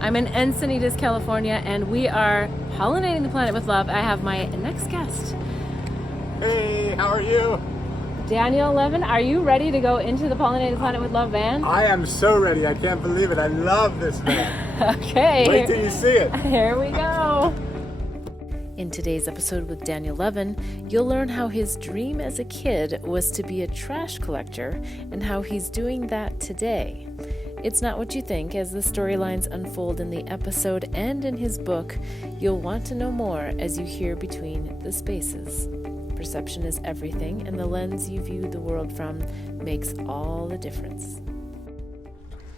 I'm in Encinitas, California, and we are pollinating the planet with love. I have my next guest. Hey, how are you? Daniel Levin, are you ready to go into the Pollinating the Planet with Love van? I am so ready. I can't believe it. I love this van. Okay. Wait till you see it. Here we go. In today's episode with Daniel Levin, you'll learn how his dream as a kid was to be a trash collector and how he's doing that today. It's not what you think. As the storylines unfold in the episode and in his book, you'll want to know more as you hear between the spaces. Perception is everything, and the lens you view the world from makes all the difference.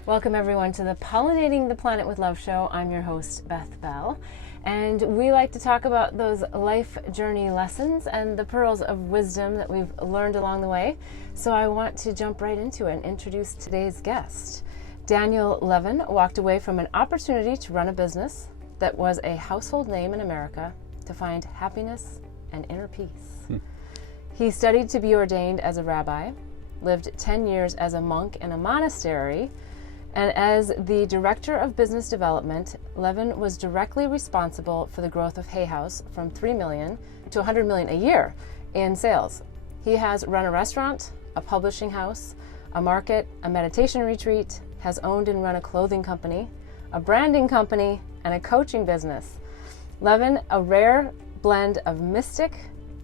Welcome everyone to the Pollinating the Planet with Love show. I'm your host, Beth Bell, and we like to talk about those life journey lessons and the pearls of wisdom that we've learned along the way. So I want to jump right into it and introduce today's guest. Daniel Levin walked away from an opportunity to run a business that was a household name in America to find happiness and inner peace. He studied to be ordained as a rabbi, lived 10 years as a monk in a monastery, and as the director of business development, Levin was directly responsible for the growth of Hay House from $3 million to $100 million a year in sales. He has run a restaurant, a publishing house, a market, a meditation retreat, has owned and run a clothing company, a branding company, and a coaching business. Levin, a rare blend of mystic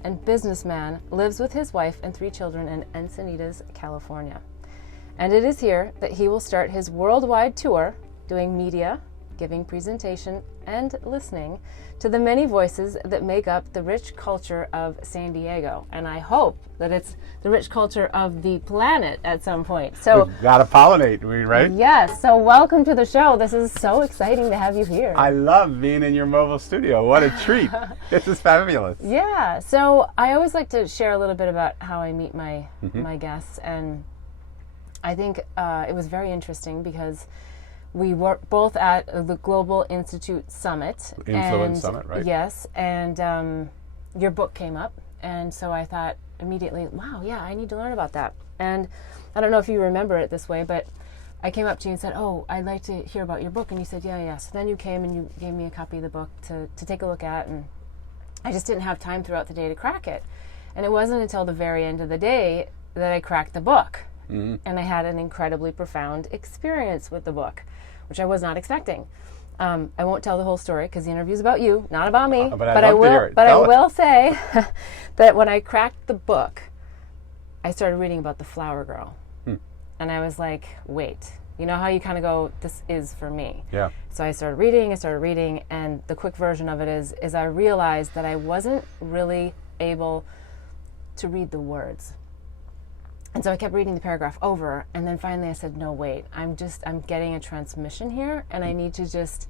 and businessman, lives with his wife and 3 children in Encinitas, California. And it is here that he will start his worldwide tour, doing media, giving presentation, and listening to the many voices that make up the rich culture of San Diego. And I hope that it's the rich culture of the planet at some point. So we've got to pollinate, right? Yes. So welcome to the show. This is so exciting to have you here. I love being in your mobile studio. What a treat. This is fabulous. Yeah. So I always like to share a little bit about how I meet my guests. And I think it was very interesting because we were both at the Global Institute Summit. Influence Summit, right? Yes, and your book came up, and so I thought immediately, wow, yeah, I need to learn about that. And I don't know if you remember it this way, but I came up to you and said, oh, I'd like to hear about your book, and you said, yeah. So then you came and you gave me a copy of the book to take a look at, and I just didn't have time throughout the day to crack it. And it wasn't until the very end of the day that I cracked the book. Mm-hmm. And I had an incredibly profound experience with the book, which I was not expecting. I won't tell the whole story because the interview's about you, not about me. But I will say that when I cracked the book, I started reading about the flower girl. And I was like, wait, you know how you kind of go, this is for me. Yeah. So I started reading, and the quick version of it is I realized that I wasn't really able to read the words. And so I kept reading the paragraph over, and then finally I said, no, wait, I'm getting a transmission here, and I need to just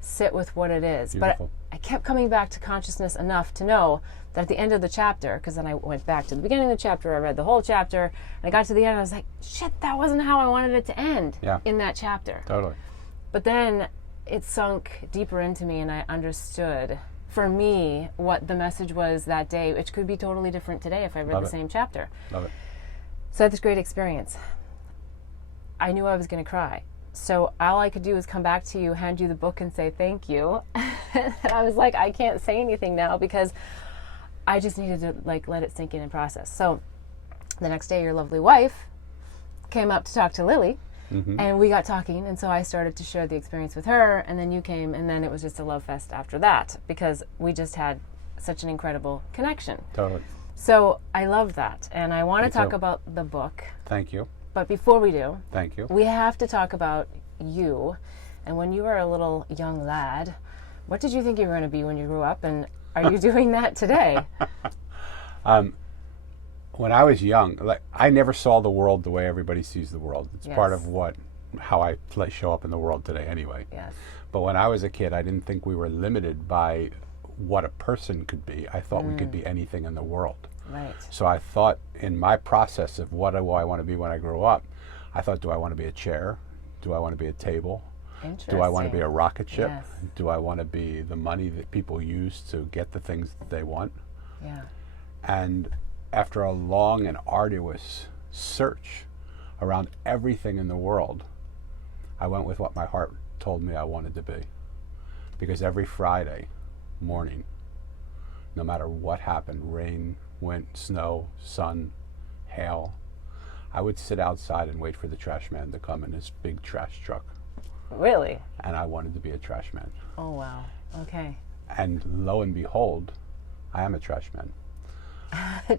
sit with what it is. Beautiful. But I kept coming back to consciousness enough to know that at the end of the chapter, because then I went back to the beginning of the chapter, I read the whole chapter, and I got to the end, and I was like, shit, that wasn't how I wanted it to end in that chapter. Totally. But then it sunk deeper into me, and I understood, for me, what the message was that day, which could be totally different today if I read the same chapter. Love it. So I had this great experience. I knew I was going to cry. So all I could do was come back to you, hand you the book, and say thank you. And I was like, I can't say anything now because I just needed to let it sink in and process. So the next day, your lovely wife came up to talk to Lily, and we got talking. And so I started to share the experience with her, and then you came, and then it was just a love fest after that because we just had such an incredible connection. Totally. So I love that, and I want to talk about the book. Thank you. But before we do, thank you. We have to talk about you. And when you were a little young lad, what did you think you were going to be when you grew up, and are you doing that today? When I was young, I never saw the world the way everybody sees the world. It's part of how I show up in the world today anyway. Yes. But when I was a kid, I didn't think we were limited by what a person could be. I thought we could be anything in the world. Right. So I thought in my process of what do I want to be when I grow up, I thought, do I want to be a chair? Do I want to be a table? Do I want to be a rocket ship? Yes. Do I want to be the money that people use to get the things that they want? Yeah. And after a long and arduous search around everything in the world, I went with what my heart told me I wanted to be. Because every Friday morning, no matter what happened, rain, wind, snow, sun, hail, I would sit outside and wait for the trash man to come in his big trash truck. Really? And I wanted to be a trash man. Oh, wow. Okay. And lo and behold, I am a trash man.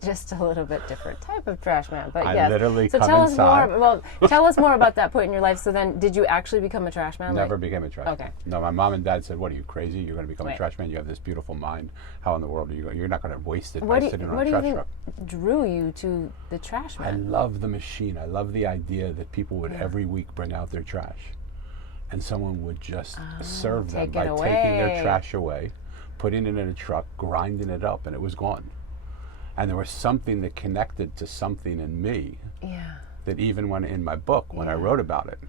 Just a little bit different type of trash man, but I yes. literally so come tell inside. us more. Well, tell us more about that point in your life. So then, did you actually become a trash man? Never became a trash Okay. man. No, my mom and dad said, "What are you, crazy? You're going to become Right. a trash man? You have this beautiful mind. How in the world are you going? You're not going to waste it What by do sitting you on a trash think truck." drew you to the trash I man? love the machine. I love the idea that people would every week bring out their trash, and someone would just serve them take by it taking their away. trash away, putting it in a truck, grinding it up, and it was gone. And there was something that connected to something in me Yeah. that even when in my book, when I wrote about it,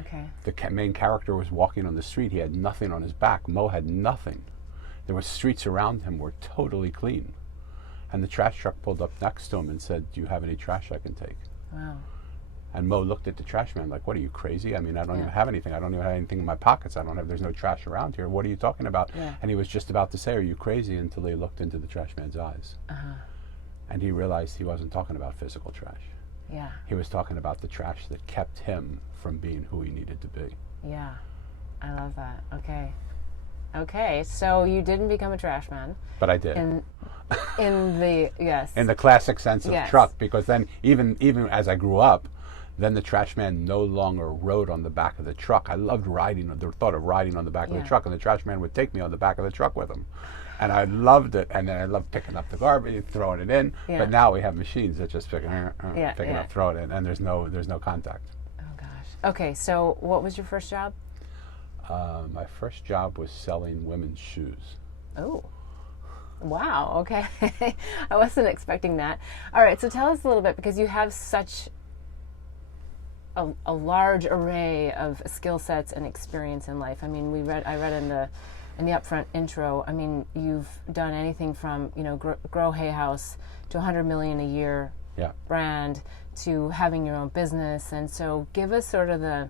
Okay. the main character was walking on the street. He had nothing on his back. Mo had nothing. There were streets around him were totally clean. And the trash truck pulled up next to him and said, "Do you have any trash I can take?" Wow. And Mo looked at the trash man like, "What are you, crazy? I mean, I don't Yeah. even have anything. I don't even have anything in my pockets. There's no trash around here. What are you talking about?" Yeah. And he was just about to say, "Are you crazy?" until he looked into the trash man's eyes. And he realized he wasn't talking about physical trash. Yeah. He was talking about the trash that kept him from being who he needed to be. Yeah. I love that. Okay. Okay. So you didn't become a trash man. But I did. In the yes. In the classic sense of Yes. truck, because then even as I grew up, then the trash man no longer rode on the back of the truck. I loved riding, the thought of riding on the back of the truck, and the trash man would take me on the back of the truck with him. And I loved it, and then I loved picking up the garbage, throwing it in. Yeah. But now we have machines that just pick up, throw it in, and there's no contact. Oh gosh. Okay. So what was your first job? My first job was selling women's shoes. Oh. Wow. Okay. I wasn't expecting that. All right. So tell us a little bit, because you have such a large array of skill sets and experience in life. I mean, I read in the upfront intro. I mean, you've done anything from grow hay house to 100 million a year brand to having your own business. And so, give us sort of the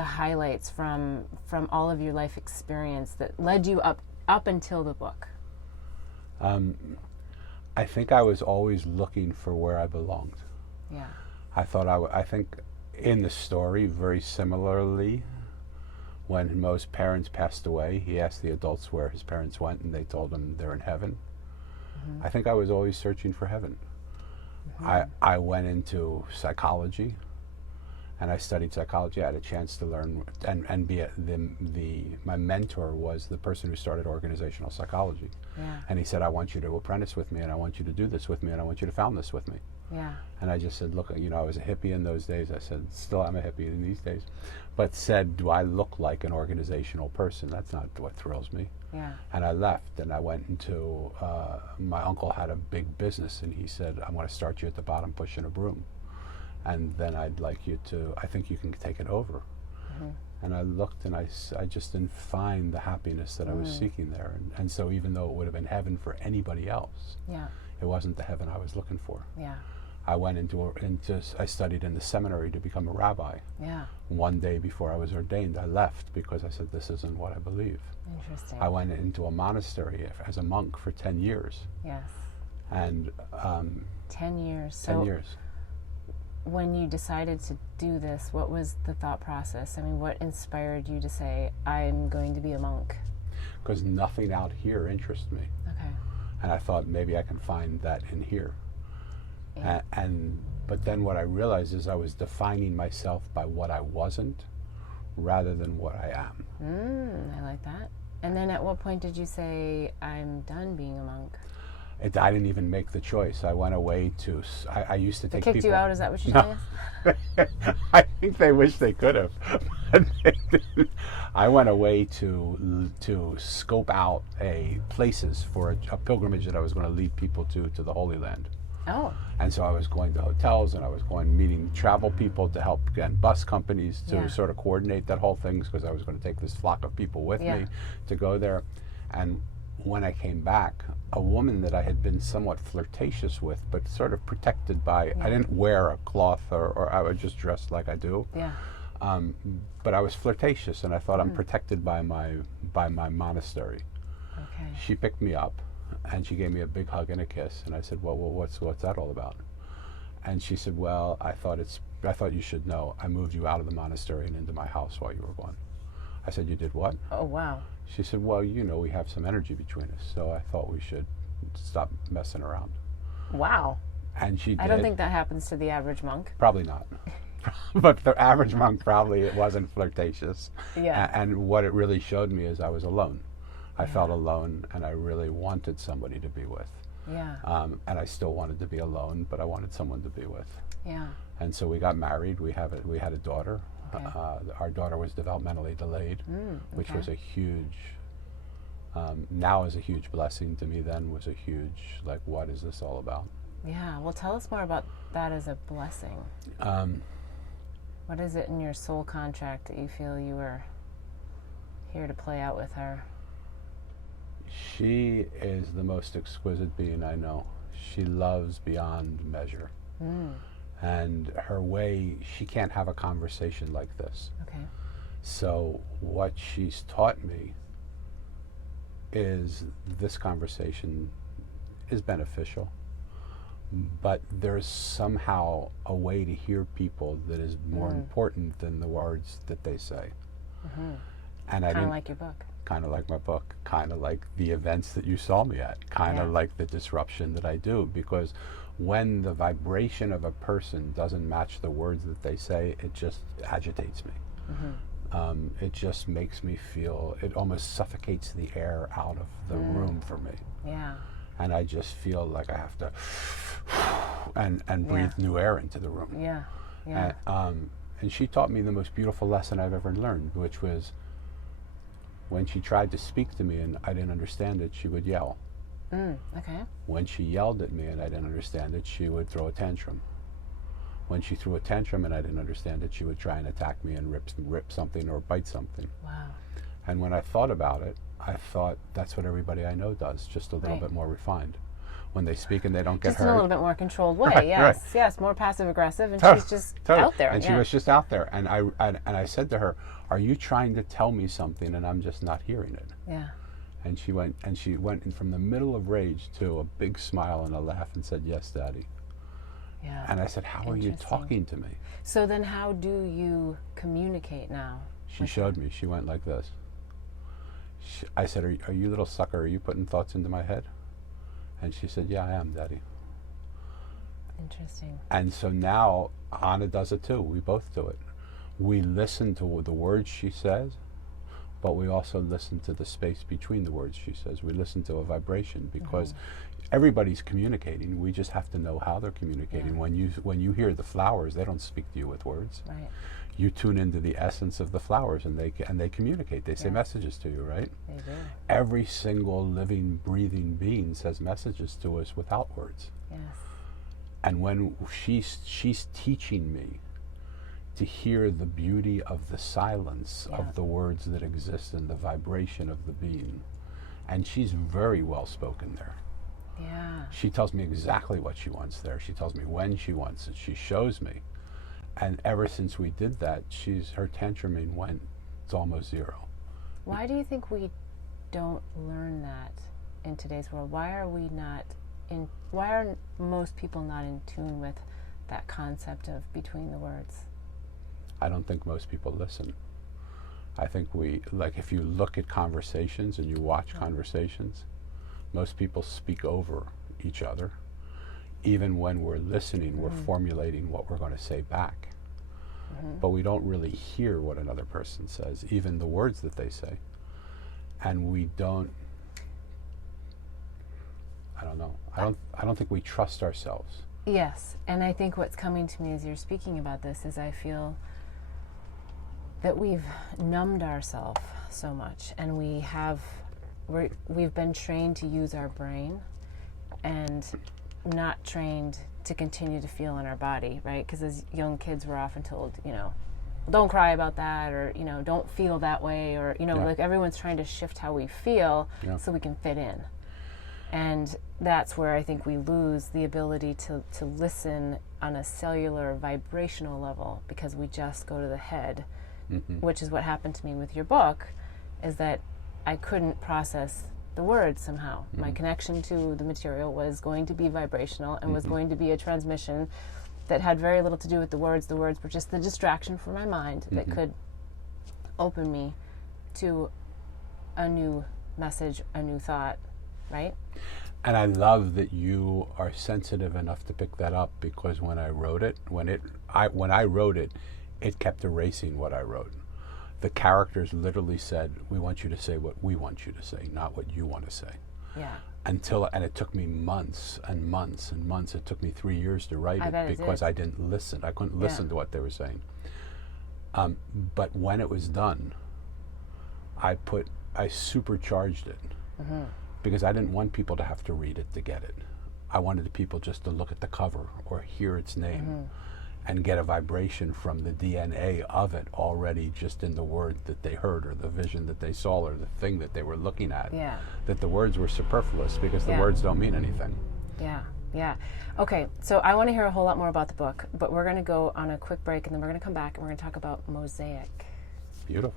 highlights from all of your life experience that led you up until the book. I think I was always looking for where I belonged. Yeah. I think in the story, very similarly, when Mo's parents passed away, he asked the adults where his parents went, and they told him they're in heaven. I think I was always searching for heaven. I went into psychology, and I studied psychology. I had a chance to learn and be my mentor was the person who started organizational psychology. Yeah. And he said, "I want you to apprentice with me, and I want you to do this with me, and I want you to found this with me." Yeah. And I just said, "Look, I was a hippie in those days." I said, "Still, I'm a hippie in these days." But said, "Do I look like an organizational person? That's not what thrills me." Yeah. And I left, and I went into, my uncle had a big business, and he said, "I'm going to start you at the bottom pushing a broom. And then I think you can take it over." And I looked, and I just didn't find the happiness that I was seeking there. And so even though it would have been heaven for anybody else, it wasn't the heaven I was looking for. Yeah. I went I studied in the seminary to become a rabbi. Yeah. One day before I was ordained, I left because I said, "This isn't what I believe." Interesting. I went into a monastery as a monk for 10 years. Yes. And 10 years. 10 So years. when you decided to do this, what was the thought process? I mean, what inspired you to say, "I'm going to be a monk"? Because nothing out here interests me. Okay. And I thought maybe I can find that in here. Yeah. But then what I realized is I was defining myself by what I wasn't rather than what I am. I like that. And then at what point did you say, "I'm done being a monk"? I didn't even make the choice. I went away to, I used to take They kicked people. you out, is that what you're telling us? I think they wish they could have. But they didn't. I went away to scope out places for a pilgrimage that I was going to lead people to the Holy Land. Oh. And so I was going to hotels, and I was meeting travel people to help, and bus companies to sort of coordinate that whole thing, because I was going to take this flock of people with me to go there. And when I came back, a woman that I had been somewhat flirtatious with, but sort of protected by, I didn't wear a cloth or I was just dressed like I do. Yeah. But I was flirtatious, and I thought I'm protected by my monastery. Okay. She picked me up, and she gave me a big hug and a kiss, and I said, well, what's that all about? And she said, well, I thought you should know. I moved you out of the monastery and into my house while you were gone. I said, you did what? Oh, wow. She said, well, we have some energy between us, so I thought we should stop messing around. Wow. And she did. I don't think that happens to the average monk. Probably not. But the average monk, probably it wasn't flirtatious. Yeah. And what it really showed me is I was alone. I felt alone, and I really wanted somebody to be with. Yeah. And I still wanted to be alone, but I wanted someone to be with. Yeah. And so we got married. We had a daughter. Okay. Our daughter was developmentally delayed, which okay. was a huge, now is a huge blessing to me, then was a huge, like, what is this all about? Yeah. Well, tell us more about that as a blessing. What is it in your soul contract that you feel you were here to play out with her? She is the most exquisite being I know. She loves beyond measure. And her way, she can't have a conversation like this. Okay. So what she's taught me is this conversation is beneficial, but there's somehow a way to hear people that is more important than the words that they say. And I Kind of didn't, like your book. kind of like my book, kind of like the events that you saw me at, kind of like the disruption that I do, because when the vibration of a person doesn't match the words that they say, it just agitates me. It just makes me feel, it almost suffocates the air out of the room for me. Yeah. And I just feel like I have to and breathe new air into the room. Yeah. Yeah. And she taught me the most beautiful lesson I've ever learned, which was when she tried to speak to me and I didn't understand it, she would yell. Okay. When she yelled at me and I didn't understand it, she would throw a tantrum. When she threw a tantrum and I didn't understand it, she would try and attack me and rip something or bite something. Wow. And when I thought about it, I thought that's what everybody I know does, just a little Right. bit more refined. When they speak and they don't get Just hurt. in a little bit more controlled way. Right, Yes. right. Yes. More passive aggressive, and she's just Totally. out there. And she was just out there. And I said to her, "Are you trying to tell me something and I'm just not hearing it?" Yeah. And she went in from the middle of rage to a big smile and a laugh and said, "Yes, Daddy." Yeah. And I said, "How are you Interesting. talking to me?" So then, how do you communicate now? She showed me. She went like this. I said, are you little sucker? Are you putting thoughts into my head? And she said, "Yeah, I am, Daddy." Interesting. And so now Anna does it too. We both do it. We listen to the words she says, but we also listen to the space between the words she says. We listen to a vibration, because everybody's communicating. We just have to know how they're communicating. Yeah. When you hear the flowers, they don't speak to you with words. Right. You tune into the essence of the flowers, and they communicate. They say messages to you, right? They do. Every single living, breathing being says messages to us without words. Yes. And when she's teaching me to hear the beauty of the silence of the words that exist in the vibration of the being. And she's very well spoken there. Yeah. She tells me exactly what she wants there. She tells me when she wants it. She shows me. And ever since we did that, her tantruming went to almost zero. Why do you think we don't learn that in today's world? Why are most people not in tune with that concept of between the words? I don't think most people listen. I think if you look at conversations and you watch conversations, most people speak over each other. Even when we're listening, we're formulating what we're going to say back. But we don't really hear what another person says, even the words that they say. And we don't, I don't know. I don't think we trust ourselves. Yes, and I think what's coming to me as you're speaking about this is I feel that we've numbed ourselves so much, and we've been trained to use our brain and not trained to continue to feel in our body, right? Because as young kids, we're often told, don't cry about that, or, don't feel that way, or, like everyone's trying to shift how we feel so we can fit in. And that's where I think we lose the ability to listen on a cellular vibrational level, because we just go to the head, which is what happened to me with your book, is that I couldn't process the words somehow. My connection to the material was going to be vibrational and was going to be a transmission that had very little to do with the words. The words were just the distraction for my mind that could open me to a new message, a new thought, right? And I love that you are sensitive enough to pick that up, because when I wrote it, when I wrote it, it kept erasing what I wrote. The characters literally said, "We want you to say what we want you to say, not what you want to say." Yeah. And it took me months and months and months. It took me 3 years to write it because I didn't listen. I couldn't listen to what they were saying. But when it was done, I supercharged it. Because I didn't want people to have to read it to get it. I wanted the people just to look at the cover or hear its name and get a vibration from the DNA of it already, just in the word that they heard or the vision that they saw or the thing that they were looking at. Yeah. That the words were superfluous because the words don't mean anything. Yeah. Okay, so I want to hear a whole lot more about the book, but we're going to go on a quick break, and then we're going to come back and we're going to talk about Mosaic. Beautiful.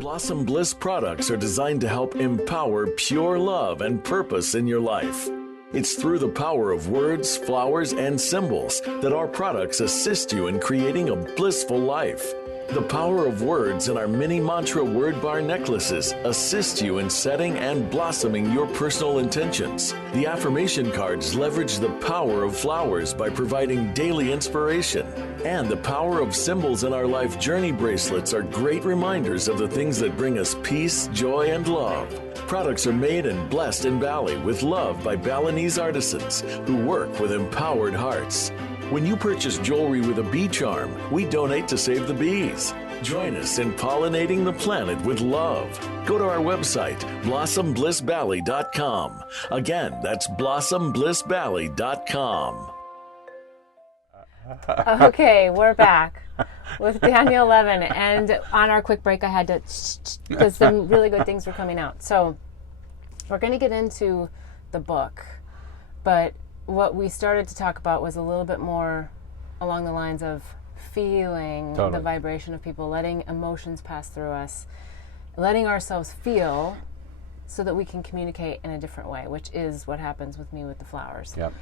Blossom Bliss products are designed to help empower pure love and purpose in your life. It's through the power of words, flowers, and symbols that our products assist you in creating a blissful life. The power of words in our mini mantra word bar necklaces assist you in setting and blossoming your personal intentions. The affirmation cards leverage the power of flowers by providing daily inspiration. And the power of symbols in our life journey bracelets are great reminders of the things that bring us peace, joy, and love. Products are made and blessed in Bali with love by Balinese artisans who work with empowered hearts. When you purchase jewelry with a bee charm, we donate to save the bees. Join us in pollinating the planet with love. Go to our website, blossomblissbali.com. Again, that's blossomblissbali.com. Okay, we're back with Daniel Levin, and on our quick break I had to, because some really good things were coming out. So we're going to get into the book, but what we started to talk about was a little bit more along the lines of feeling the vibration of people, letting emotions pass through us, letting ourselves feel so that we can communicate in a different way, which is what happens with me with the flowers. Yep.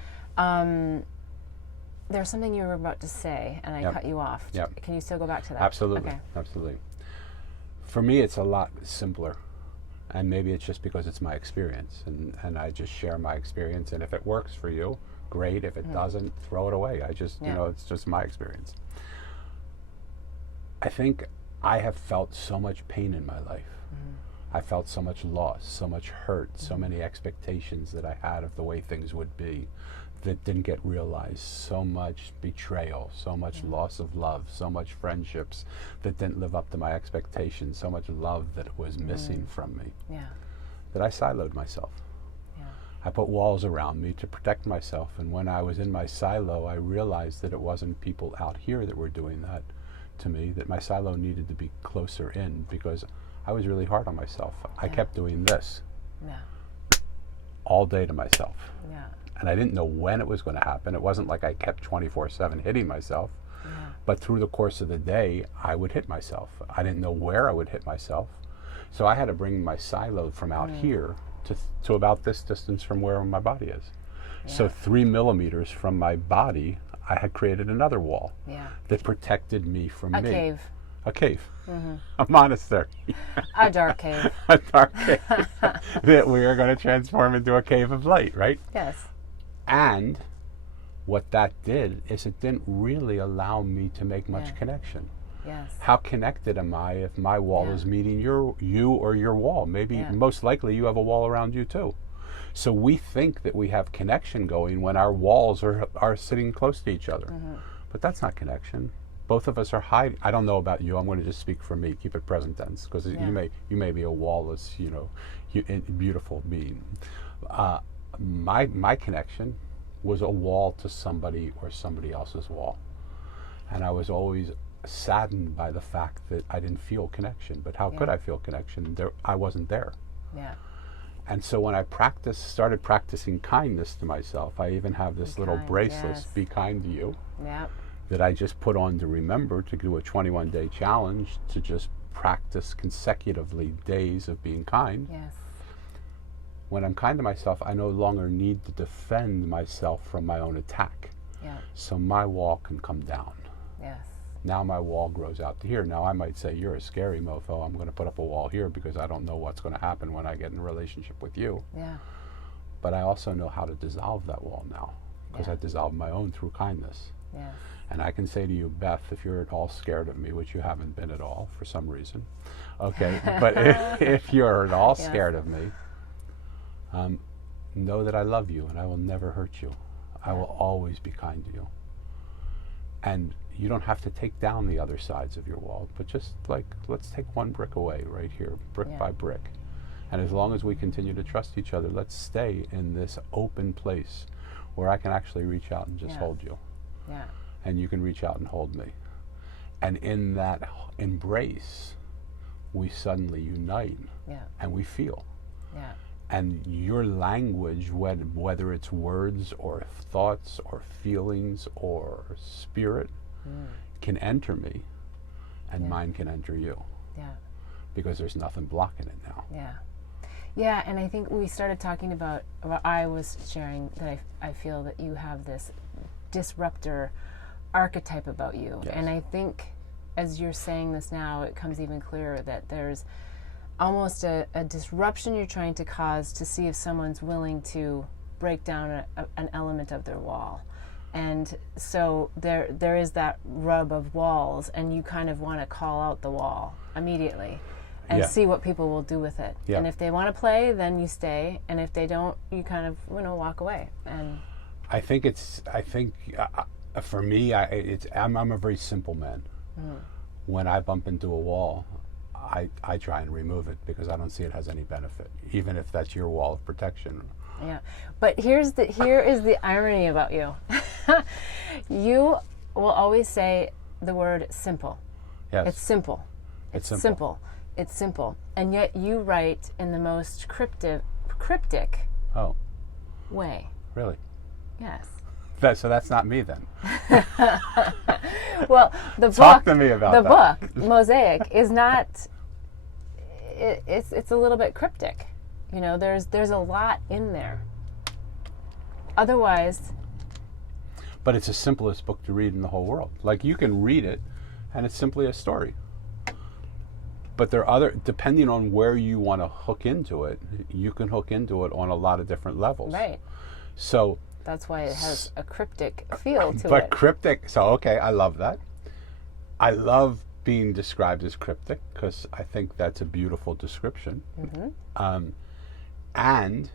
There's something you were about to say, and I cut you off. Yep. Can you still go back to that? Absolutely. Okay. Absolutely. For me, it's a lot simpler. And maybe it's just because it's my experience, and I just share my experience. And if it works for you, great. If it doesn't, throw it away. It's just my experience. I think I have felt so much pain in my life. I felt so much loss, so much hurt, so many expectations that I had of the way things would be that didn't get realized, so much betrayal, so much loss of love, so much friendships that didn't live up to my expectations, so much love that was missing from me, that I siloed myself. I put walls around me to protect myself, and when I was in my silo, I realized that it wasn't people out here that were doing that to me, that my silo needed to be closer in, because I was really hard on myself. I kept doing this all day to myself. And I didn't know when it was going to happen. It wasn't like I kept 24/7 hitting myself. But through the course of the day, I would hit myself. I didn't know where I would hit myself. So I had to bring my silo from out here to about this distance from where my body is. So 3 millimeters from my body, I had created another wall that protected me from me. A cave. A monastery. A dark cave. A dark cave that we are going to transform into a cave of light, right? Yes. And what that did is it didn't really allow me to make much connection. Yes. How connected am I if my wall is meeting you or your wall? Maybe most likely you have a wall around you too. So we think that we have connection going when our walls are sitting close to each other. But that's not connection. Both of us are hiding. I don't know about you. I'm going to just speak for me. Keep it present tense, because you may be a wallless, beautiful being. My connection was a wall to somebody or somebody else's wall, and I was always saddened by the fact that I didn't feel connection. But how could I feel connection? I wasn't there. And so when I started practicing kindness to myself, I even have this little bracelet, yes. Be Kind to You, Yep. that I just put on to remember to do a 21-day challenge to just practice consecutively days of being kind. Yes. When I'm kind to myself, I no longer need to defend myself from my own attack. Yeah. So my wall can come down. Yes. Now my wall grows out to here. Now I might say, you're a scary mofo. I'm going to put up a wall here because I don't know what's going to happen when I get in a relationship with you. Yeah. But I also know how to dissolve that wall now because Yeah. I dissolved my own through kindness. Yes. And I can say to you, Beth, if you're at all scared of me, which you haven't been at all for some reason, okay, but if you're at all Yes. scared of me, know that I love you and I will never hurt you. I will always be kind to you. And you don't have to take down the other sides of your wall, but just like, let's take one brick away right here, brick Yeah. by brick. And as long as we continue to trust each other, let's stay in this open place where I can actually reach out and just Yeah. hold you. Yeah. And you can reach out and hold me. And in that embrace, we suddenly unite Yeah. and we feel. Yeah. And your language, whether it's words or thoughts or feelings or spirit, can enter me, and Yeah. mine can enter you, Yeah. because there's nothing blocking it now. Yeah. Yeah, and I think we started talking about, well, I was sharing that I feel that you have this disruptor archetype about you. Yes. And I think as you're saying this now, it comes even clearer that there's almost a disruption you're trying to cause to see if someone's willing to break down an element of their wall. And so there is that rub of walls, and you kind of want to call out the wall immediately and Yeah. see what people will do with it. Yeah. And if they want to play, then you stay, and if they don't, you kind of walk away. And I think for me, I'm a very simple man. When I bump into a wall, I try and remove it because I don't see it has any benefit, even if that's your wall of protection. yeah, but here is the irony about you. You will always say the word simple. Yes, It's simple. It's It's simple. simple. It's simple. And yet you write in the most cryptic Oh, way. really? Yes. So that's not me then. Well, the Talk book, to me about the that. book, Mosaic, is not. It's a little bit cryptic. There's a lot in there. Otherwise, But it's the simplest book to read in the whole world. Like, you can read it, and it's simply a story. But there are depending on where you want to hook into it, you can hook into it on a lot of different levels. right. So, That's why it has a cryptic feel to but it. cryptic, so okay, I love that. I love being described as cryptic because I think that's a beautiful description. And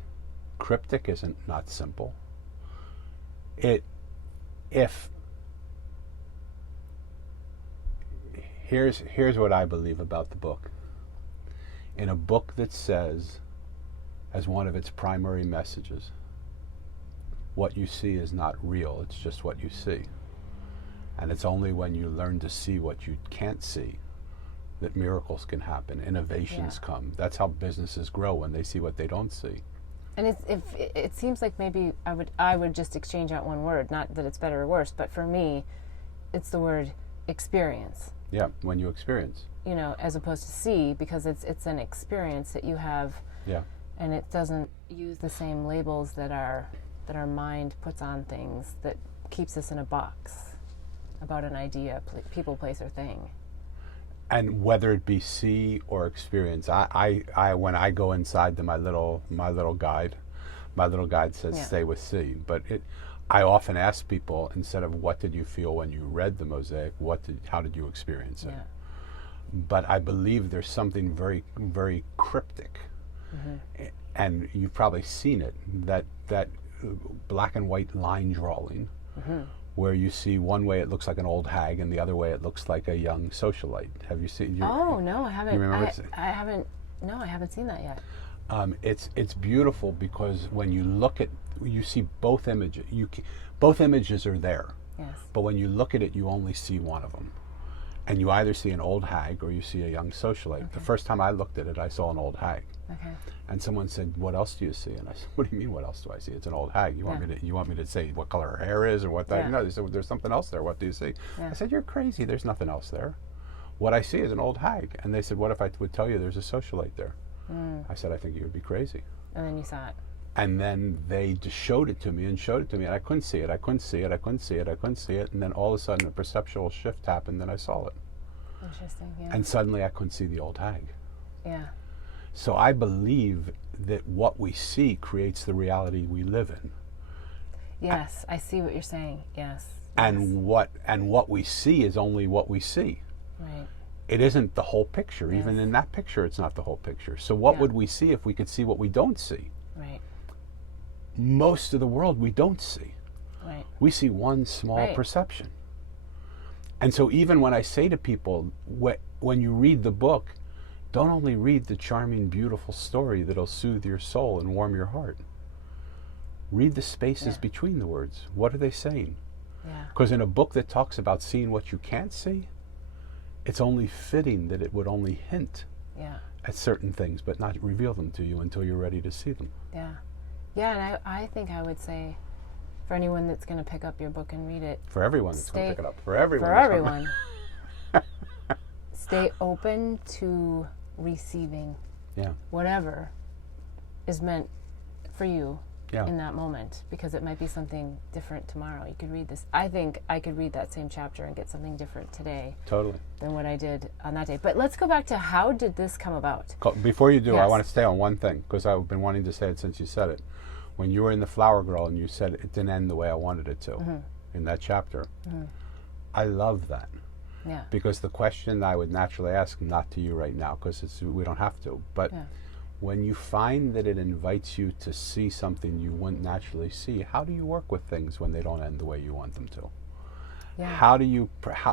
cryptic isn't not simple. Here's what I believe about the book. In a book that says, as one of its primary messages, what you see is not real, it's just what you see. And it's only when you learn to see what you can't see that miracles can happen, innovations come. That's how businesses grow, when they see what they don't see. And it seems like maybe I would just exchange out one word, not that it's better or worse, but for me, it's the word experience. Yeah, when you experience. As opposed to see, because it's an experience that you have, Yeah. and it doesn't use the same labels that our mind puts on things, that keeps us in a box about an idea, people, place, or thing. And whether it be see or experience, I when I go inside to my little guide says Yeah. stay with see. But I often ask people, instead of what did you feel when you read the Mosaic, how did you experience it? Yeah. But I believe there's something very, very cryptic, and you've probably seen it, that black and white line drawing, where you see one way it looks like an old hag and the other way it looks like a young socialite. Have you seen? Oh no, I haven't. You remember I haven't. No, I haven't seen that yet. It's beautiful because when you look at, you see both images. Both images are there, Yes. but when you look at it, you only see one of them. And you either see an old hag or you see a young socialite. Okay. The first time I looked at it, I saw an old hag. Okay. And someone said, "What else do you see?" And I said, "What do you mean, what else do I see? It's an old hag. You want me to say what color her hair is or what that?" No, they said, "There's something else there. What do you see?" I said, "You're crazy. There's nothing else there. What I see is an old hag." And they said, "What if I would tell you there's a socialite there?" I said, "I think you would be crazy." And then you saw it. And then they just showed it to me, and I couldn't see it. I couldn't see it. I couldn't see it. I couldn't see it. And then all of a sudden, a perceptual shift happened, and I saw it. Interesting. Yeah. And suddenly, I couldn't see the old hag. Yeah. So I believe that what we see creates the reality we live in. Yes, I see what you're saying. Yes. And what we see is only what we see. Right. It isn't the whole picture. Yes. Even in that picture, it's not the whole picture. So what would we see if we could see what we don't see? Right. Most of the world we don't see. Right. We see one small perception. And so even when I say to people, when you read the book, don't only read the charming, beautiful story that'll soothe your soul and warm your heart. Read the spaces between the words. What are they saying? Because in a book that talks about seeing what you can't see, it's only fitting that it would only hint at certain things, but not reveal them to you until you're ready to see them. Yeah. Yeah, and I think I would say, for anyone that's going to pick up your book and read it. For everyone that's going to pick it up. For everyone. For everyone. Stay open to receiving whatever is meant for you in that moment, because it might be something different tomorrow. You could read this. I think I could read that same chapter and get something different today than what I did on that day. But let's go back to, how did this come about? Before you do, I want to stay on one thing, because I've been wanting to say it since you said it. When you were in The Flower Girl and you said it didn't end the way I wanted it to in that chapter, I love that. Yeah. Because the question I would naturally ask, not to you right now, because we don't have to, but when you find that it invites you to see something you wouldn't naturally see, how do you work with things when they don't end the way you want them to? Yeah.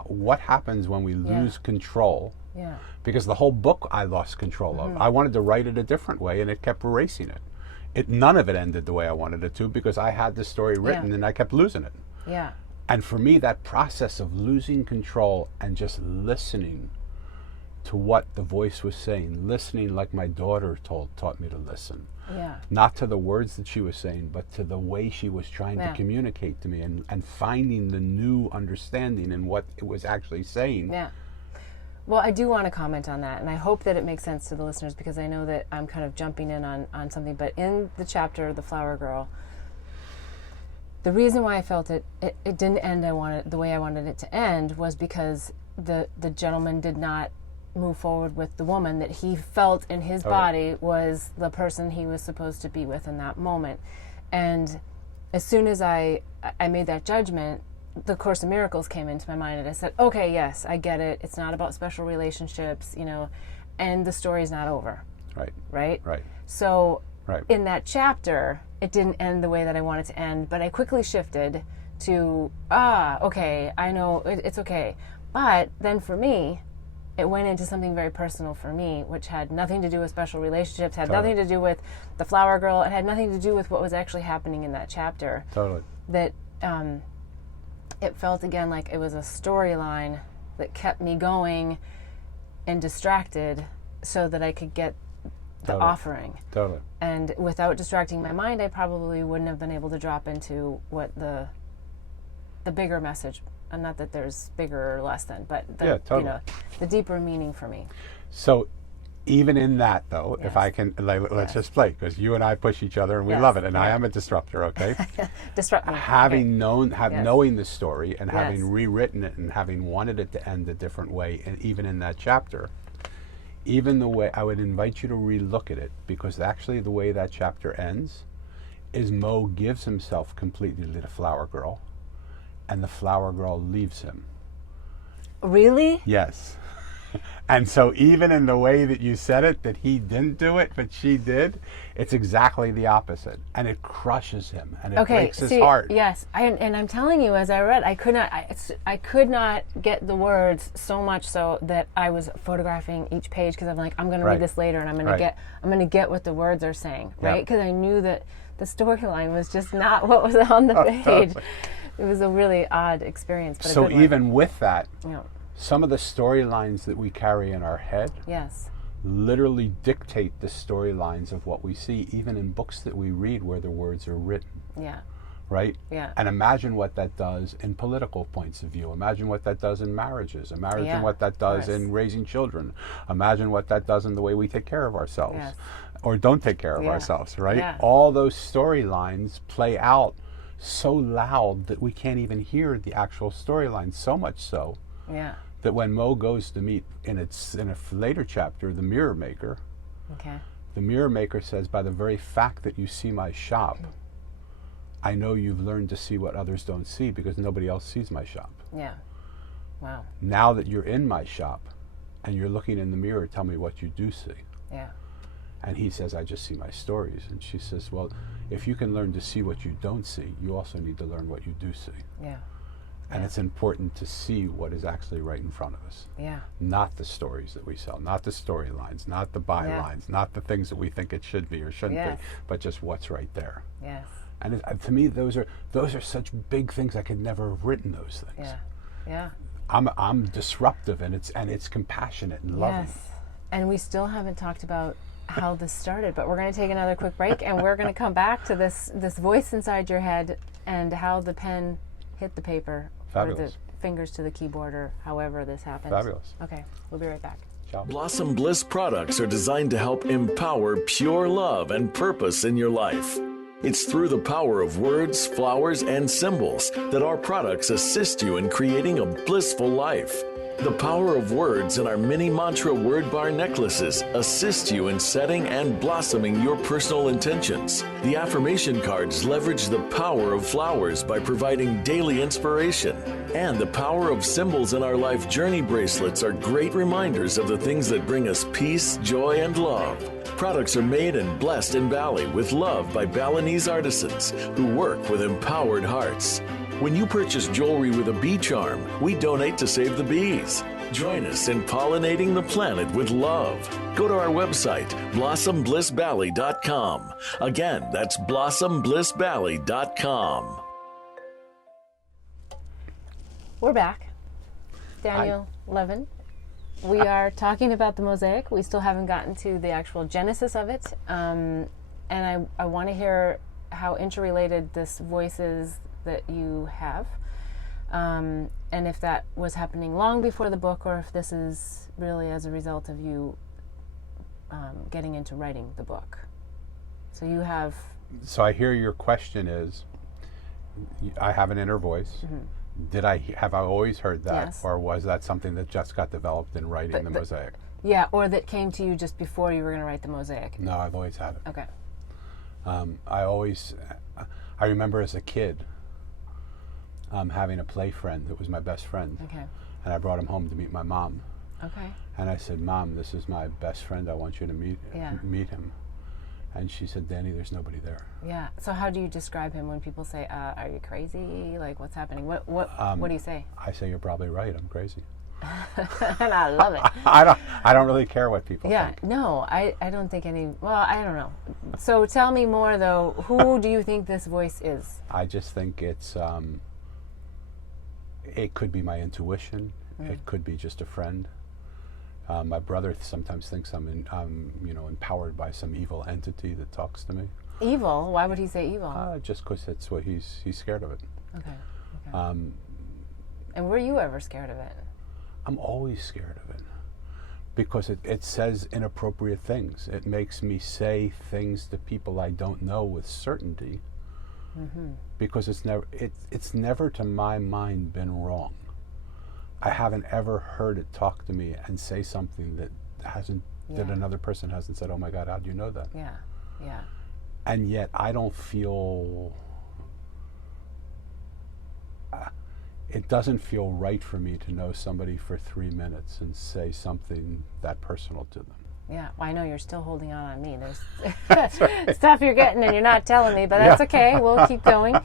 What happens when we lose control? Yeah. Because the whole book I lost control of. I wanted to write it a different way, and it kept erasing it. None of it ended the way I wanted it to, because I had the story written and I kept losing it. Yeah. And for me, that process of losing control and just listening to what the voice was saying, listening like my daughter taught me to listen. Yeah. Not to the words that she was saying, but to the way she was trying to communicate to me, and finding the new understanding in what it was actually saying. Yeah. Well, I do want to comment on that, and I hope that it makes sense to the listeners, because I know that I'm kind of jumping in on something. But in the chapter, The Flower Girl, the reason why I felt it didn't end the way I wanted it to end was because the gentleman did not move forward with the woman that he felt in his body was the person he was supposed to be with in that moment. And as soon as I made that judgment, the Course in Miracles came into my mind, and I said, okay, yes, I get it. It's not about special relationships, and the story's not over. Right? So in that chapter, it didn't end the way that I wanted to end, but I quickly shifted to, okay, I know, it's okay. But then for me, it went into something very personal for me, which had nothing to do with special relationships, had nothing to do with the Flower Girl. It had nothing to do with what was actually happening in that chapter. That it felt again like it was a storyline that kept me going and distracted so that I could get the offering. And without distracting my mind, I probably wouldn't have been able to drop into what the bigger message. And not that there's bigger or less than, but the deeper meaning for me. So even in that, though, if I can, let's just play, because you and I push each other and we love it, and I am a disruptor, okay? Disrupt me. Knowing the story and having rewritten it and having wanted it to end a different way, and even in that chapter, even the way, I would invite you to relook at it, because actually the way that chapter ends is Mo gives himself completely to the Flower Girl, and the Flower Girl leaves him. Really? Yes. And so even in the way that you said it, that he didn't do it, but she did, it's exactly the opposite. And it crushes him, and it breaks his heart. Yes, and I'm telling you, as I read, I could not get the words, so much so that I was photographing each page, because I'm like, I'm going to read this later, and I'm going to get what the words are saying, right? Because I knew that the storyline was just not what was on the page. It was a really odd experience. But so even with that, some of the storylines that we carry in our head Yes. literally dictate the storylines of what we see, even in books that we read where the words are written. Yeah. Right? Yeah. And imagine what that does in political points of view. Imagine what that does in marriages. Imagine what that does in raising children. Imagine what that does in the way we take care of ourselves. Yes. Or don't take care of ourselves, right? Yeah. All those storylines play out so loud that we can't even hear the actual storyline, so much so that when Mo goes to meet, in a later chapter, the mirror maker, the mirror maker says, by the very fact that you see my shop, I know you've learned to see what others don't see because nobody else sees my shop. Yeah. Wow. Now that you're in my shop and you're looking in the mirror, tell me what you do see. Yeah. And he says, I just see my stories. And she says, well, if you can learn to see what you don't see, you also need to learn what you do see. Yeah. And it's important to see what is actually right in front of us. Yeah. Not the stories that we sell, not the storylines, not the bylines, not the things that we think it should be or shouldn't be, but just what's right there. Yes. And to me, those are such big things. I could never have written those things. Yeah. Yeah. I'm disruptive, and it's compassionate and loving. Yes. And we still haven't talked about how this started, but we're going to take another quick break, and we're going to come back to this voice inside your head and how the pen hit the paper. Fabulous. Or the fingers to the keyboard, or however this happens. Fabulous. Okay, we'll be right back. Ciao. Blossom Bliss products are designed to help empower pure love and purpose in your life. It's through the power of words, flowers, and symbols that our products assist you in creating a blissful life. The power of words in our mini mantra word bar necklaces assist you in setting and blossoming your personal intentions. The affirmation cards leverage the power of flowers by providing daily inspiration. And the power of symbols in our life journey bracelets are great reminders of the things that bring us peace, joy, and love. Products are made and blessed in Bali with love by Balinese artisans who work with empowered hearts. When you purchase jewelry with a bee charm, we donate to save the bees. Join us in pollinating the planet with love. Go to our website, blossomblissbali.com. Again, that's blossomblissbali.com. We're back. Daniel Levin. We are talking about the Mosaic. We still haven't gotten to the actual genesis of it. And I want to hear how interrelated this voice is that you have. And if that was happening long before the book, or if this is really as a result of you getting into writing the book. So you have... So I hear your question is, I have an inner voice. Mm-hmm. Have I always heard that? Yes. Or was that something that just got developed in writing the Mosaic? Yeah, or that came to you just before you were going to write the Mosaic? No, I've always had it. Okay. I remember as a kid having a play friend that was my best friend. Okay. And I brought him home to meet my mom. Okay. And I said, Mom, this is my best friend. I want you to meet him. And she said, Danny, there's nobody there. Yeah. So how do you describe him when people say, are you crazy? Like, what's happening? What do you say? I say, you're probably right. I'm crazy. And I love it. I don't really care what people think. No, I don't think any, well, I don't know. So tell me more, though. Who do you think this voice is? I just think it's, it could be my intuition. It could be just a friend. My brother sometimes thinks I'm empowered by some evil entity that talks to me. Evil? Why would he say evil? Just because it's what he's scared of it. Okay. And were you ever scared of it? I'm always scared of it because it says inappropriate things. It makes me say things to people I don't know with certainty because it's never to my mind been wrong. I haven't ever heard it talk to me and say something that that another person hasn't said, oh my God, how do you know that? Yeah, yeah. And yet I don't feel, it doesn't feel right for me to know somebody for 3 minutes and say something that personal to them. Yeah, well, I know you're still holding on me. There's stuff you're getting and you're not telling me, but that's okay. We'll keep going.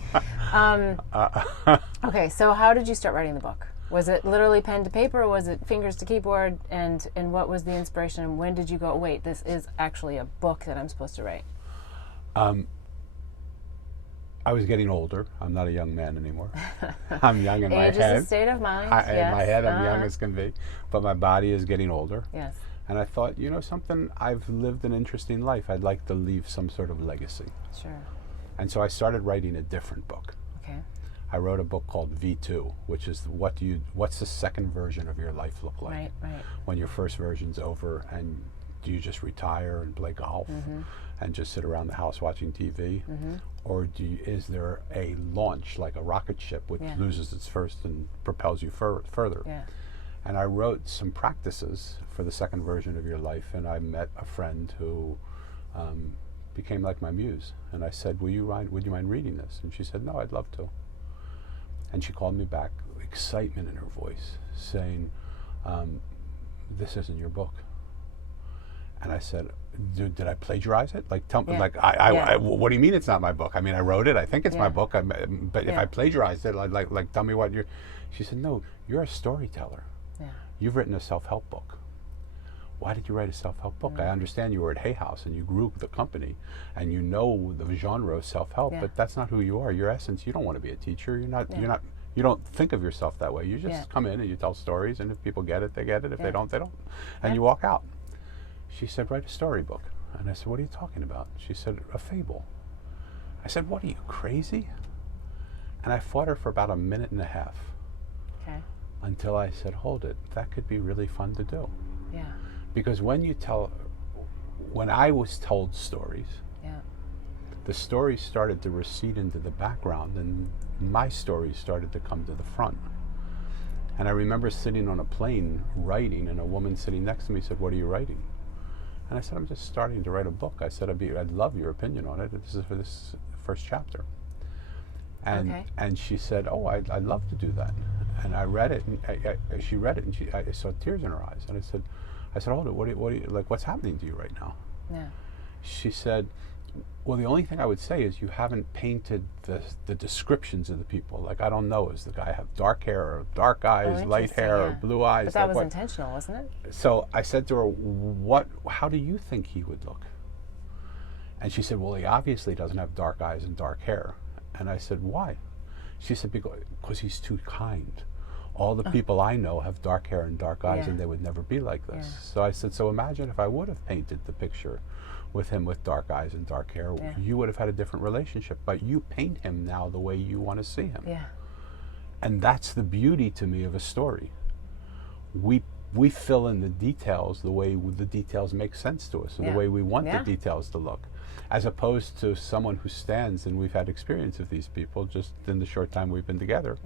Okay, so how did you start writing the book? Was it literally pen to paper, or was it fingers to keyboard? And what was the inspiration? And when did you go, wait, this is actually a book that I'm supposed to write? I was getting older. I'm not a young man anymore. I'm young in my Age head. is a state of mind. In my head, I'm young as can be, but my body is getting older. Yes. And I thought, you know something, I've lived an interesting life. I'd like to leave some sort of legacy. Sure. And so I started writing a different book. Okay. I wrote a book called V2, which is what's the second version of your life look like? Right, right. When your first version's over, and do you just retire and play golf and just sit around the house watching TV? Or is there a launch, like a rocket ship, which loses its first and propels you further? Yeah. And I wrote some practices for the second version of your life, and I met a friend who became like my muse. And I said, would you mind reading this? And she said, no, I'd love to. And she called me back, excitement in her voice, saying, this isn't your book. And I said, did I plagiarize it? Like, tell me, what do you mean it's not my book? I mean, I wrote it. I think it's my book. But if I plagiarized it, like, tell me what you're. She said, no, you're a storyteller. Yeah. You've written a self-help book. Why did you write a self-help book? I understand you were at Hay House and you grew the company, and you know the genre of self-help, but that's not who you are. Your essence, you don't want to be a teacher. You're not. You don't think of yourself that way. You just come in and you tell stories, and if people get it, they get it. If they don't, they don't. And you walk out. She said, write a storybook. And I said, what are you talking about? She said, a fable. I said, what are you, crazy? And I fought her for about a minute and a half. Okay. Until I said, hold it, that could be really fun to do. Yeah. Because when I was told stories, the stories started to recede into the background, and my stories started to come to the front. And I remember sitting on a plane writing, and a woman sitting next to me said, what are you writing? And I said, I'm just starting to write a book. I said, I'd love your opinion on it. This is for this first chapter. And she said, oh, I'd love to do that. And I read it, and she read it, and I saw tears in her eyes. And I said, hold it, what do you, like, what's happening to you right now? Yeah. She said, well, the only thing I would say is you haven't painted the descriptions of the people. Like, I don't know, does the guy have dark hair or dark eyes, light hair or blue eyes? But that was intentional, wasn't it? So I said to her, how do you think he would look? And she said, well, he obviously doesn't have dark eyes and dark hair. And I said, why? She said, because he's too kind. All the people I know have dark hair and dark eyes, and they would never be like this. So I said, so imagine if I would have painted the picture with him with dark eyes and dark hair, you would have had a different relationship. But you paint him now the way you want to see him. Yeah. And that's the beauty to me of a story. We fill in the details the way the details make sense to us, and the way we want the details to look, as opposed to someone who stands, and we've had experience of these people just in the short time we've been together,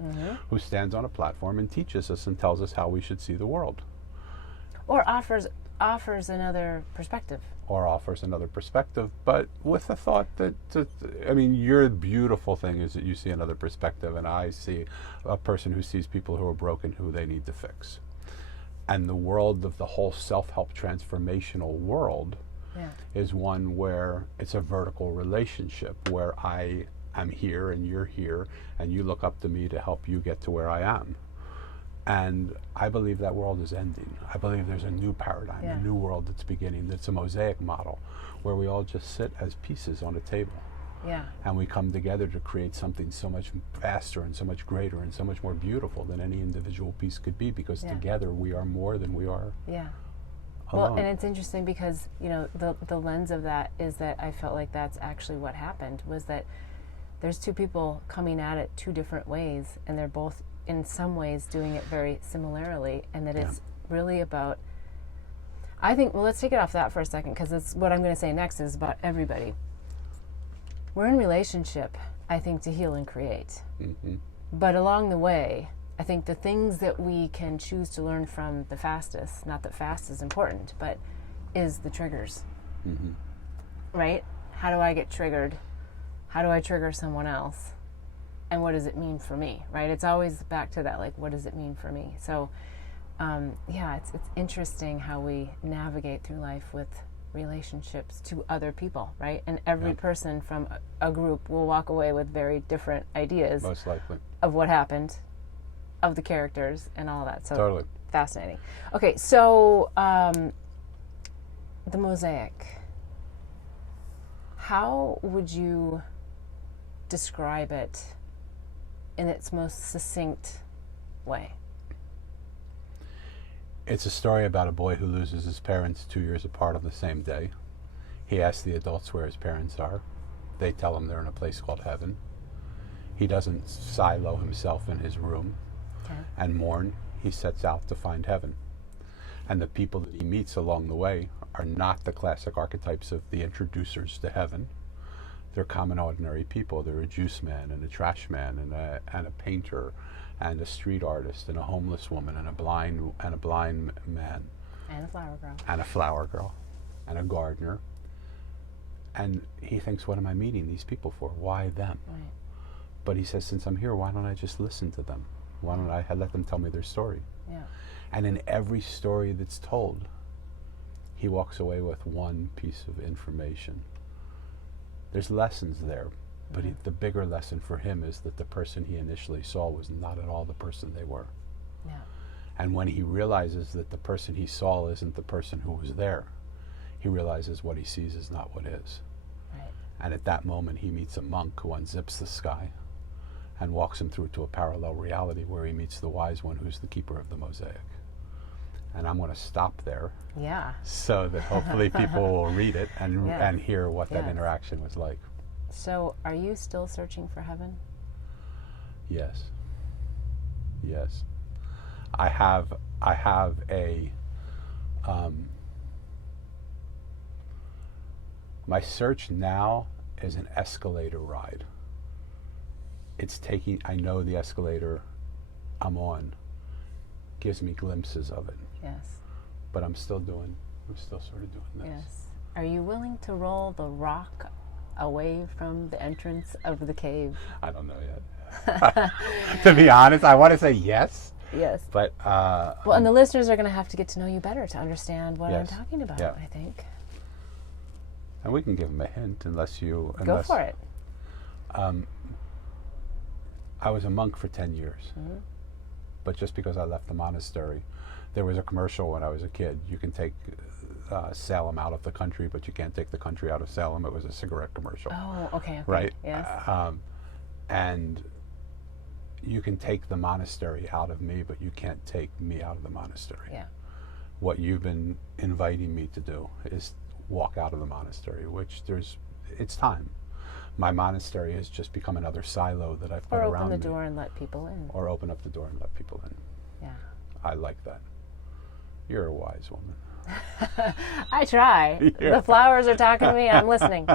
who stands on a platform and teaches us and tells us how we should see the world. Or offers another perspective. But with the thought that, your beautiful thing is that you see another perspective, and I see a person who sees people who are broken, who they need to fix. And the world of the whole self-help transformational world is one where it's a vertical relationship, where I am here and you're here, and you look up to me to help you get to where I am. And I believe that world is ending. I believe there's a new paradigm, a new world that's beginning. That's a Mosaic model, where we all just sit as pieces on a table. And we come together to create something so much vaster and so much greater and so much more beautiful than any individual piece could be, because together we are more than we are alone. Well, and it's interesting because, the lens of that is that I felt like that's actually what happened, was that there's two people coming at it two different ways, and they're both in some ways doing it very similarly, and that it's really about, I think, well, let's take it off that for a second, because it's what I'm going to say next is about everybody. We're in relationship, I think, to heal and create. But along the way, I think the things that we can choose to learn from the fastest, not that fast is important, but is the triggers. Right? How do I get triggered? How do I trigger someone else? And what does it mean for me, right? It's always back to that, like, what does it mean for me? So, it's interesting how we navigate through life with relationships to other people, right? And every person from a group will walk away with very different ideas, most likely, of what happened, of the characters, and all that. So totally fascinating. Okay, so the Mosaic. How would you describe it in its most succinct way? It's a story about a boy who loses his parents 2 years apart on the same day. He asks the adults where his parents are. They tell him they're in a place called heaven. He doesn't silo himself in his room and mourn. He sets out to find heaven. And the people that he meets along the way are not the classic archetypes of the introducers to heaven. They're common, ordinary people. They're a juice man and a trash man and a painter and a street artist and a homeless woman and a blind man And a flower girl. and a flower girl and a gardener. And he thinks, what am I meeting these people for? Why them? Right. But he says, since I'm here, why don't I just listen to them? Why don't I let them tell me their story? Yeah. And in every story that's told, he walks away with one piece of information. There's lessons there, but the bigger lesson for him is that the person he initially saw was not at all the person they were. Yeah. And when he realizes that the person he saw isn't the person who was there, he realizes what he sees is not what is. Right. And at that moment, he meets a monk who unzips the sky and walks him through to a parallel reality where he meets the wise one who's the keeper of the Mosaic. And I'm going to stop there Yeah. so that hopefully people will read it and Yes. and hear what that Yes. interaction was like. So, are you still searching for heaven? Yes. Yes. I have a my search now is an escalator ride. I know the escalator I'm on gives me glimpses of it, Yes. but I'm still sort of doing this. Yes. Are you willing to roll the rock away from the entrance of the cave? I don't know yet. To be honest, I want to say yes, Yes. but Well, and the listeners are going to have to get to know you better to understand what Yes. I'm talking about, Yeah. I think. and we can give them a hint Go for it. I was a monk for 10 years, but just because I left the monastery, there was a commercial when I was a kid. You can take Salem out of the country, but you can't take the country out of Salem. It was a cigarette commercial, Oh, okay. right? Yes. And you can take the monastery out of me, but you can't take me out of the monastery. Yeah. What you've been inviting me to do is walk out of the monastery, which it's time. My monastery has just become another silo that I've put Or around open the me. door and let people in. Or open up the door and let people in. Yeah. I like that. You're a wise woman. I try. Yeah. The flowers are talking to me. I'm listening.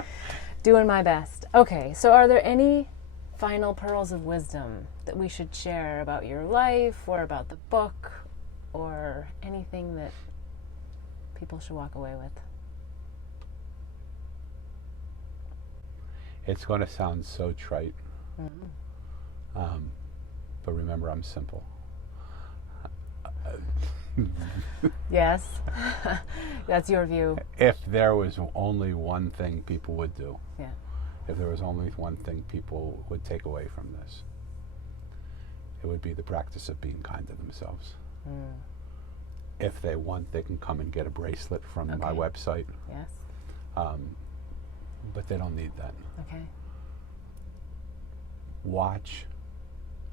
Doing my best. Okay, so are there any final pearls of wisdom that we should share about your life or about the book or anything that people should walk away with? It's going to sound so trite. But remember, I'm simple. Yes. That's your view. If there was only one thing people would do, Yeah. if there was only one thing people would take away from this, it would be the practice of being kind to themselves. If they want, they can come and get a bracelet from my Okay. website, Yes. but they don't need that. Okay. Watch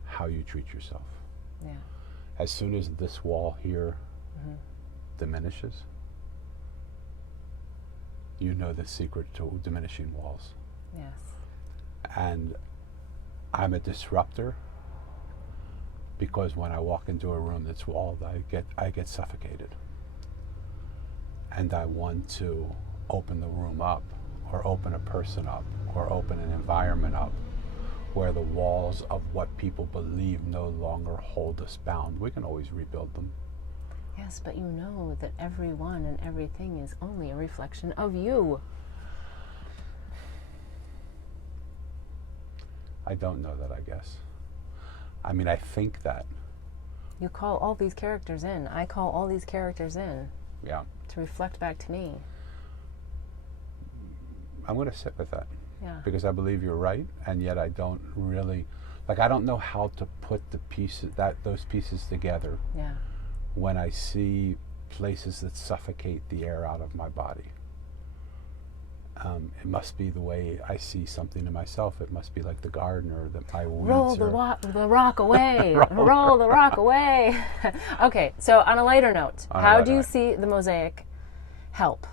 how you treat yourself. Yeah. As soon as this wall here diminishes, you know the secret to diminishing walls. Yes. And I'm a disruptor because when I walk into a room that's walled, I get suffocated. And I want to open the room up, or open a person up, or open an environment up where the walls of what people believe no longer hold us bound. We can always rebuild them. Yes, but you know that everyone and everything is only a reflection of you. I don't know that, I guess. I mean, I think that. You call all these characters in. I call all these characters in Yeah. to reflect back to me. I'm going to sit with that. Yeah. Because I believe you're right, and yet I don't really, I don't know how to put those pieces together Yeah. when I see places that suffocate the air out of my body. It must be the way I see something in myself. It must be like the gardener that my weeds Roll the rock away. Roll the rock away. Okay, so on a lighter note, how do you see the Mosaic help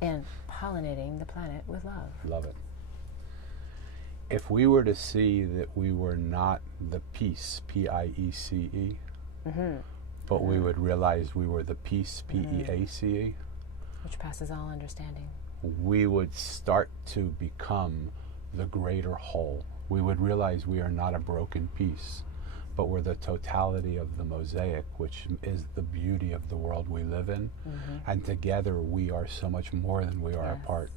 in pollinating the planet with love? Love it. If we were to see that we were not the peace, P-I-E-C-E, but we would realize we were the peace, P-E-A-C-E, which passes all understanding, we would start to become the greater whole. We would realize we are not a broken piece, but we're the totality of the mosaic, which is the beauty of the world we live in. And together we are so much more than we are apart.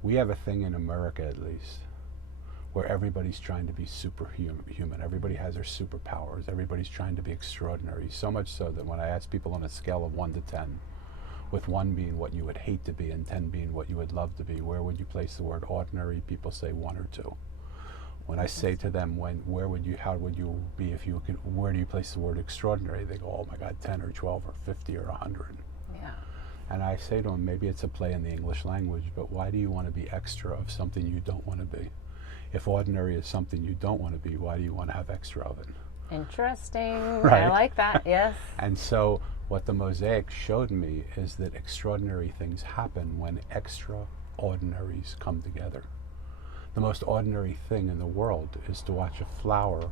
We have a thing in America, at least, where everybody's trying to be superhuman. Everybody has their superpowers. Everybody's trying to be extraordinary. So much so that when I ask people on a scale of 1 to 10, with 1 being what you would hate to be and 10 being what you would love to be, where would you place the word ordinary? People say 1 or 2. When I say to them, how would you be if you could, where do you place the word extraordinary? They go, oh my God, 10 or 12 or 50 or 100. Yeah. And I say to them, maybe it's a play in the English language, but why do you want to be extra of something you don't want to be? If ordinary is something you don't want to be, why do you want to have extra of it? Interesting. Right? I like that, yes. And so what the mosaic showed me is that extraordinary things happen when extraordinaries come together. The most ordinary thing in the world is to watch a flower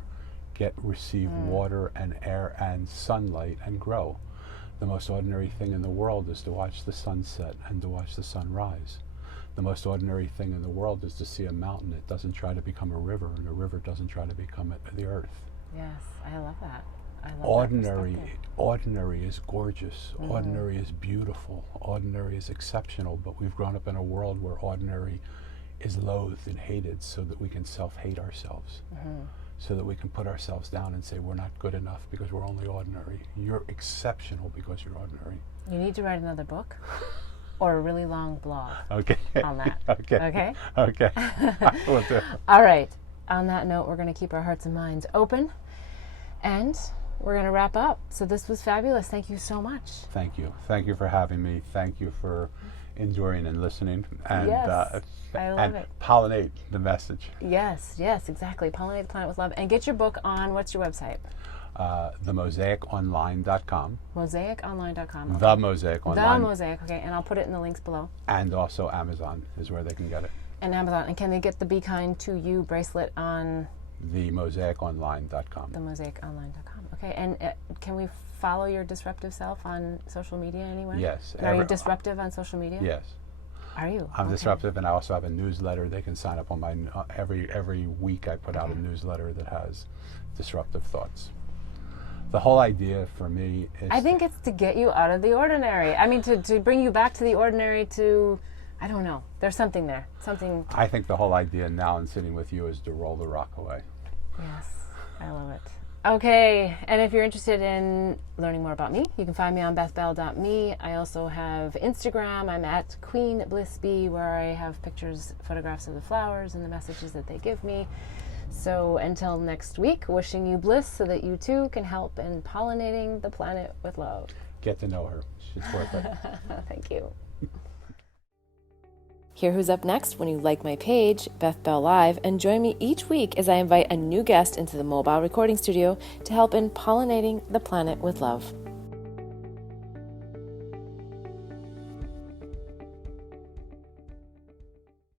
receive water and air and sunlight and grow. The most ordinary thing in the world is to watch the sun set and to watch the sun rise. The most ordinary thing in the world is to see a mountain that doesn't try to become a river, and a river doesn't try to become the earth. Yes, I love that. Ordinary is gorgeous. Ordinary is beautiful. Ordinary is exceptional. But we've grown up in a world where ordinary is loathed and hated, so that we can self-hate ourselves, so that we can put ourselves down and say we're not good enough because we're only ordinary. You're exceptional because you're ordinary. You need to write another book. Or a really long blog on that. Okay. I will do. All right. On that note, we're going to keep our hearts and minds open. And we're going to wrap up. So this was fabulous. Thank you so much. Thank you. Thank you for having me. Thank you for enduring and listening. And, yes, I love it. Pollinate the message. Yes, exactly. Pollinate the Planet with Love. And get your book on, what's your website? themosaiconline.com. Mosaiconline.com. Okay. The Mosaic Online. The Mosaic, okay. And I'll put it in the links below. And also Amazon is where they can get it. And Amazon. And can they get the Be Kind to You bracelet on? themosaiconline.com. Themosaiconline.com. Okay. And can we follow your disruptive self on social media anywhere? Yes. And are you disruptive on social media? Yes. Are you? I'm disruptive, and I also have a newsletter. They can sign up on my every week. I put out a newsletter that has disruptive thoughts. The whole idea for me is... I think it's to get you out of the ordinary. I mean, to bring you back to the ordinary, I don't know. There's something there. Something... I think the whole idea now in sitting with you is to roll the rock away. Yes, I love it. Okay, and if you're interested in learning more about me, you can find me on bethbell.me. I also have Instagram. I'm at Queen Bliss Bee, where I have photographs of the flowers and the messages that they give me. So until next week, wishing you bliss so that you too can help in pollinating the planet with love. Get to know her. She's worth it. Thank you. Hear who's up next when you like my page, Beth Bell Live, and join me each week as I invite a new guest into the mobile recording studio to help in pollinating the planet with love.